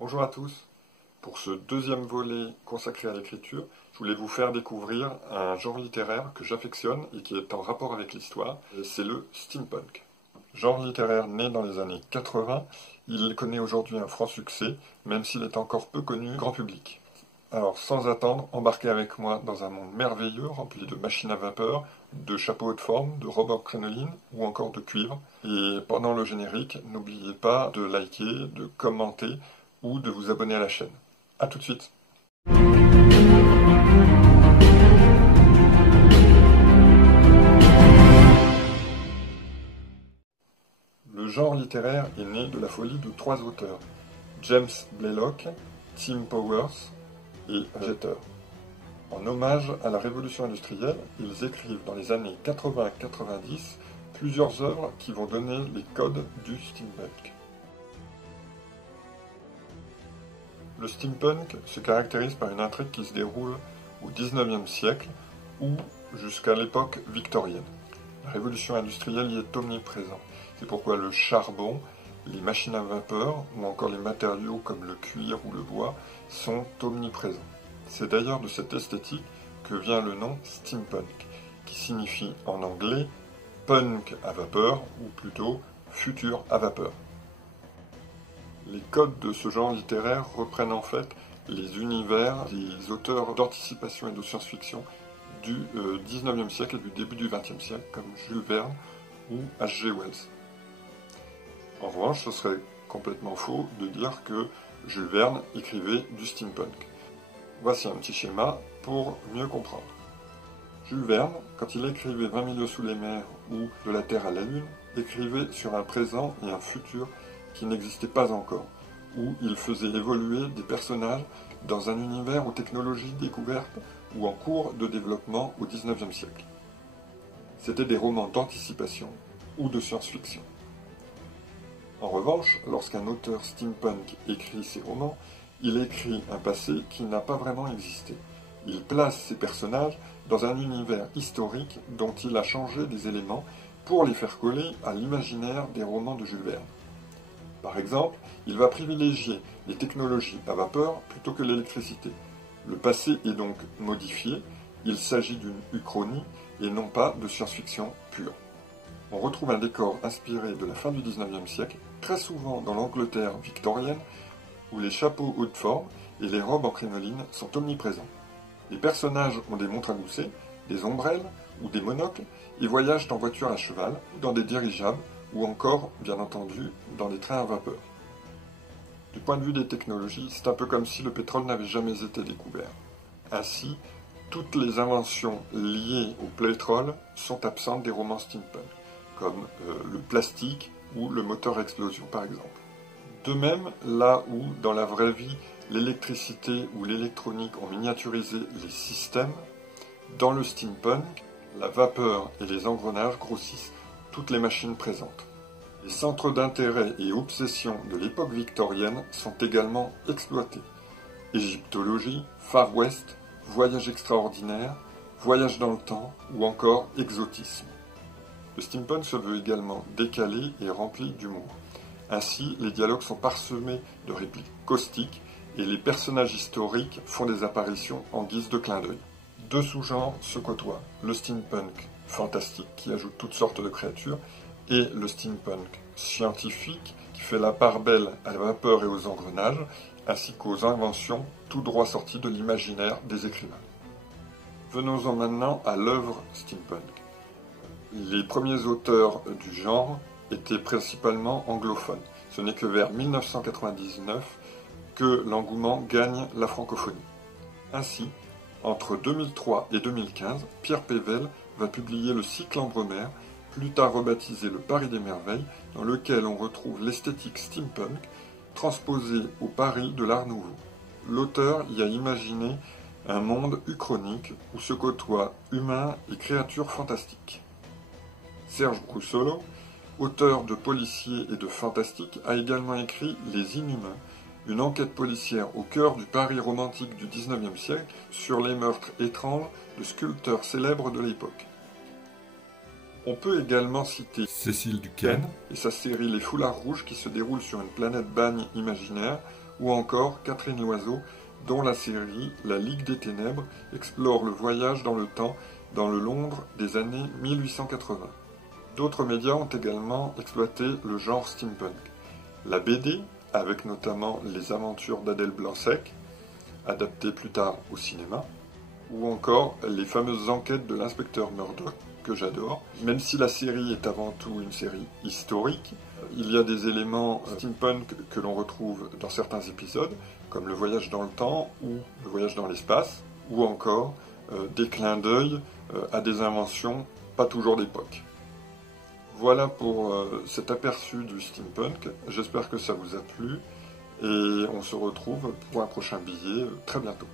Bonjour à tous. Pour ce deuxième volet consacré à l'écriture, je voulais vous faire découvrir un genre littéraire que j'affectionne et qui est en rapport avec l'histoire, c'est le steampunk. Genre littéraire né dans les années 80, il connaît aujourd'hui un franc succès, même s'il est encore peu connu grand public. Alors sans attendre, embarquez avec moi dans un monde merveilleux rempli de machines à vapeur, de chapeaux haute forme, de robots crénoline ou encore de cuivre. Et pendant le générique, n'oubliez pas de liker, de commenter ou de vous abonner à la chaîne. A tout de suite. Le genre littéraire est né de la folie de trois auteurs, James Blaylock, Tim Powers et Jeter. En hommage à la révolution industrielle, ils écrivent dans les années 80-90 plusieurs œuvres qui vont donner les codes du steampunk. Le steampunk se caractérise par une intrigue qui se déroule au XIXe siècle ou jusqu'à l'époque victorienne. La révolution industrielle y est omniprésente. C'est pourquoi le charbon, les machines à vapeur ou encore les matériaux comme le cuir ou le bois sont omniprésents. C'est d'ailleurs de cette esthétique que vient le nom steampunk, qui signifie en anglais punk à vapeur ou plutôt futur à vapeur. Les codes de ce genre littéraire reprennent en fait les univers des auteurs d'anticipation et de science-fiction du XIXe siècle et du début du XXe siècle, comme Jules Verne ou H.G. Wells. En revanche, ce serait complètement faux de dire que Jules Verne écrivait du steampunk. Voici un petit schéma pour mieux comprendre. Jules Verne, quand il écrivait 20 milieux sous les mers ou De la Terre à la Lune, écrivait sur un présent et un futur qui n'existait pas encore, où il faisait évoluer des personnages dans un univers aux technologies découvertes ou en cours de développement au XIXe siècle. C'étaient des romans d'anticipation ou de science-fiction. En revanche, lorsqu'un auteur steampunk écrit ses romans, il écrit un passé qui n'a pas vraiment existé. Il place ses personnages dans un univers historique dont il a changé des éléments pour les faire coller à l'imaginaire des romans de Jules Verne. Par exemple, il va privilégier les technologies à vapeur plutôt que l'électricité. Le passé est donc modifié, il s'agit d'une uchronie et non pas de science-fiction pure. On retrouve un décor inspiré de la fin du XIXe siècle, très souvent dans l'Angleterre victorienne, où les chapeaux haute forme et les robes en crinoline sont omniprésents. Les personnages ont des montres à gousset, des ombrelles ou des monocles et voyagent en voiture à cheval, dans des dirigeables ou encore, bien entendu, dans des trains à vapeur. Du point de vue des technologies, c'est un peu comme si le pétrole n'avait jamais été découvert. Ainsi, toutes les inventions liées au pétrole sont absentes des romans steampunk, comme le plastique ou le moteur à explosion par exemple. De même, là où, dans la vraie vie, l'électricité ou l'électronique ont miniaturisé les systèmes, dans le steampunk, la vapeur et les engrenages grossissent toutes les machines présentes. Les centres d'intérêt et obsession de l'époque victorienne sont également exploités. Égyptologie, Far West, voyage extraordinaire, voyage dans le temps ou encore exotisme. Le steampunk se veut également décalé et rempli d'humour. Ainsi, les dialogues sont parsemés de répliques caustiques et les personnages historiques font des apparitions en guise de clin d'œil. Deux sous-genres se côtoient, le steampunk fantastique qui ajoute toutes sortes de créatures et le steampunk scientifique qui fait la part belle à la vapeur et aux engrenages ainsi qu'aux inventions tout droit sorties de l'imaginaire des écrivains. Venons-en maintenant à l'œuvre steampunk. Les premiers auteurs du genre étaient principalement anglophones. Ce n'est que vers 1999 que l'engouement gagne la francophonie. Ainsi, entre 2003 et 2015, Pierre Pével va publier le cycle Ambremer, plus tard rebaptisé le Paris des Merveilles, dans lequel on retrouve l'esthétique steampunk transposée au Paris de l'Art Nouveau. L'auteur y a imaginé un monde uchronique où se côtoient humains et créatures fantastiques. Serge Broussolo, auteur de policiers et de fantastique, a également écrit Les Inhumains, une enquête policière au cœur du Paris romantique du XIXe siècle sur les meurtres étranges de sculpteurs célèbres de l'époque. On peut également citer Cécile Duquesne et sa série Les Foulards Rouges qui se déroule sur une planète bagne imaginaire, ou encore Catherine Loiseau, dont la série La Ligue des Ténèbres explore le voyage dans le temps dans le Londres des années 1880. D'autres médias ont également exploité le genre steampunk. La BD, avec notamment Les Aventures d'Adèle Blanc-Sec, adaptées plus tard au cinéma, ou encore les fameuses enquêtes de l'inspecteur Murdoch, que j'adore. Même si la série est avant tout une série historique, il y a des éléments steampunk que l'on retrouve dans certains épisodes, comme le voyage dans le temps ou le voyage dans l'espace, ou encore des clins d'œil à des inventions pas toujours d'époque. Voilà pour cet aperçu du steampunk, j'espère que ça vous a plu, et on se retrouve pour un prochain billet très bientôt.